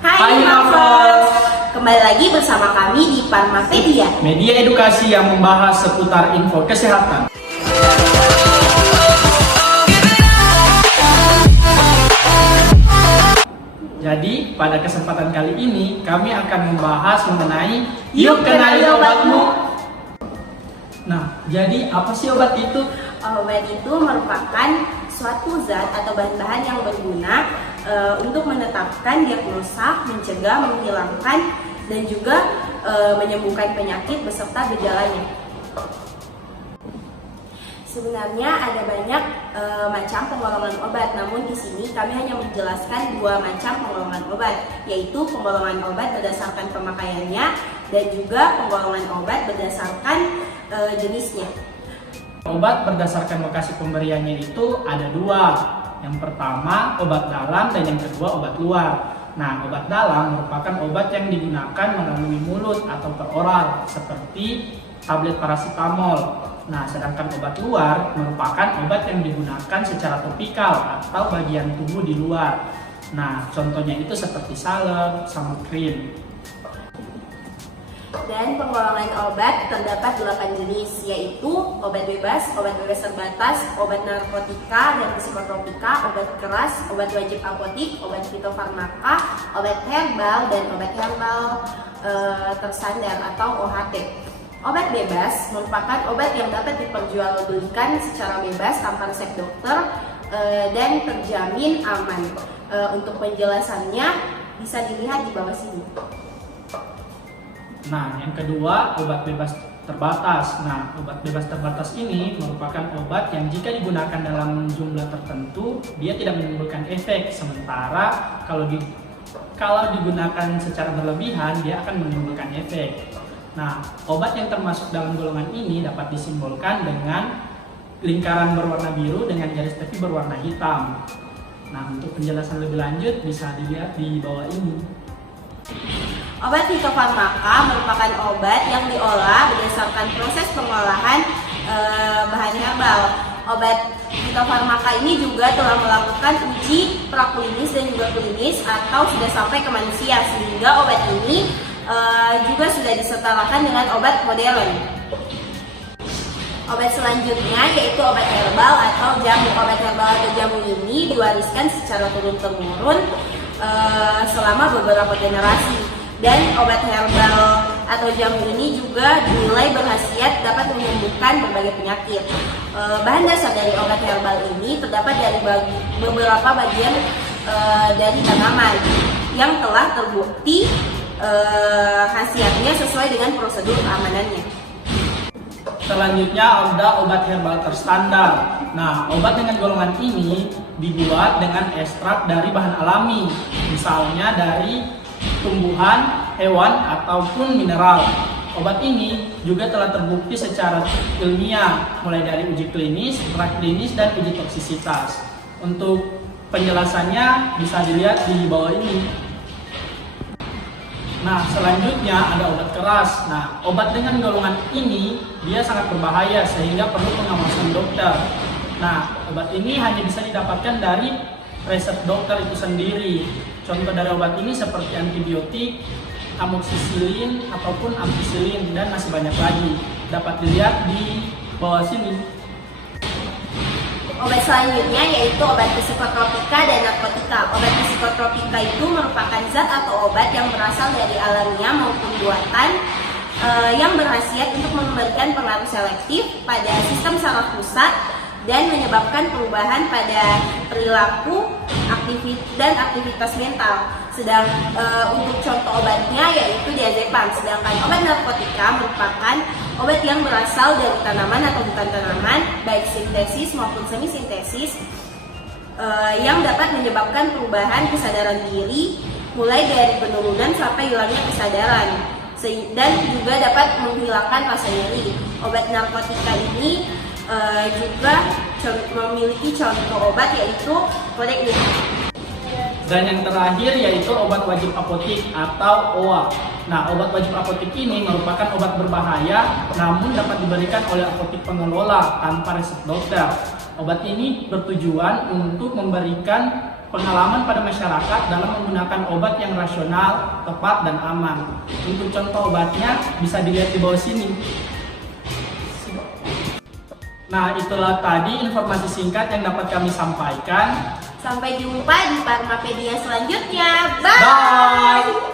Hai Nafas, kembali lagi bersama kami di Pharmapedia, media edukasi yang membahas seputar info kesehatan. Jadi, pada kesempatan kali ini kami akan membahas mengenai Yuk Kenali Obatmu. Nah, jadi apa sih obat itu? Obat itu merupakan suatu zat atau bahan-bahan yang berguna untuk menetapkan diagnosa, mencegah, menghilangkan, dan juga menyembuhkan penyakit beserta gejalanya. Sebenarnya ada banyak macam penggolongan obat, namun di sini kami hanya menjelaskan dua macam penggolongan obat, yaitu penggolongan obat berdasarkan pemakaiannya dan juga penggolongan obat berdasarkan jenisnya. Obat berdasarkan lokasi pemberiannya itu ada dua. Yang pertama obat dalam dan yang kedua obat luar. Nah, obat dalam merupakan obat yang digunakan melalui mulut atau per oral seperti tablet paracetamol. Nah, sedangkan obat luar merupakan obat yang digunakan secara topikal atau bagian tubuh di luar. Nah, contohnya itu seperti salep, sama krim. Dan penggolongan obat terdapat 8 jenis, yaitu obat bebas terbatas, obat narkotika dan psikotropika, obat keras, obat wajib apotik, obat fitofarmaka, obat herbal, dan obat herbal terstandar atau OHT. Obat bebas merupakan obat yang dapat diperjualbelikan secara bebas tanpa resep dokter dan terjamin aman. Untuk penjelasannya bisa dilihat di bawah sini. Nah, yang kedua obat bebas terbatas. Nah, obat bebas terbatas ini merupakan obat yang jika digunakan dalam jumlah tertentu dia tidak menimbulkan efek. Sementara kalau digunakan secara berlebihan dia akan menimbulkan efek. Nah, obat yang termasuk dalam golongan ini dapat disimbolkan dengan lingkaran berwarna biru dengan garis tepi berwarna hitam. Nah, untuk penjelasan lebih lanjut bisa dilihat di bawah ini. Obat fitofarmaka merupakan obat yang diolah berdasarkan proses pengolahan bahan herbal. Obat fitofarmaka ini juga telah melakukan uji praklinis dan juga klinis atau sudah sampai ke manusia, sehingga obat ini juga sudah disetarakan dengan obat modern. Obat selanjutnya yaitu obat herbal atau jamu. Obat herbal atau jamu ini diwariskan secara turun-temurun selama beberapa generasi. Dan obat herbal atau jamu ini juga dinilai berkhasiat dapat menyembuhkan berbagai penyakit. Bahan dasar dari obat herbal ini terdapat dari beberapa bagian dari tanaman yang telah terbukti khasiatnya sesuai dengan prosedur keamanannya. Selanjutnya ada obat herbal terstandar. Nah, obat dengan golongan ini dibuat dengan ekstrak dari bahan alami, misalnya dari tumbuhan, hewan, ataupun mineral. Obat ini juga telah terbukti secara ilmiah, mulai dari uji klinis, praklinis, dan uji toksisitas. Untuk penjelasannya bisa dilihat di bawah ini. Nah, selanjutnya ada obat keras. Nah, obat dengan golongan ini dia sangat berbahaya sehingga perlu pengawasan dokter. Nah, obat ini hanya bisa didapatkan dari resep dokter itu sendiri. Contoh dari obat ini seperti antibiotik, amoxicillin ataupun ampicillin, dan masih banyak lagi. Dapat dilihat di bawah sini. Obat selanjutnya yaitu obat psikotropika dan narkotika. Obat psikotropika itu merupakan zat atau obat yang berasal dari alamiah maupun buatan yang berkhasiat untuk memberikan pengaruh selektif pada sistem saraf pusat dan menyebabkan perubahan pada perilaku dan aktivitas mental. Untuk contoh obatnya yaitu diazepam. Sedangkan obat narkotika merupakan obat yang berasal dari tanaman atau bukan tanaman, baik sintesis maupun semi sintesis, yang dapat menyebabkan perubahan kesadaran diri mulai dari penurunan sampai hilangnya kesadaran, dan juga dapat menghilangkan rasa nyeri. Obat narkotika ini juga memiliki contoh obat yaitu kodein. Dan yang terakhir yaitu obat wajib apotik atau OA. Nah, obat wajib apotik ini merupakan obat berbahaya namun dapat diberikan oleh apotik pengelola tanpa resep dokter. Obat ini bertujuan untuk memberikan pengalaman pada masyarakat dalam menggunakan obat yang rasional, tepat, dan aman. Untuk contoh obatnya bisa dilihat di bawah sini. Nah, itulah tadi informasi singkat yang dapat kami sampaikan. Sampai jumpa di Pharmapedia selanjutnya. Bye! Bye!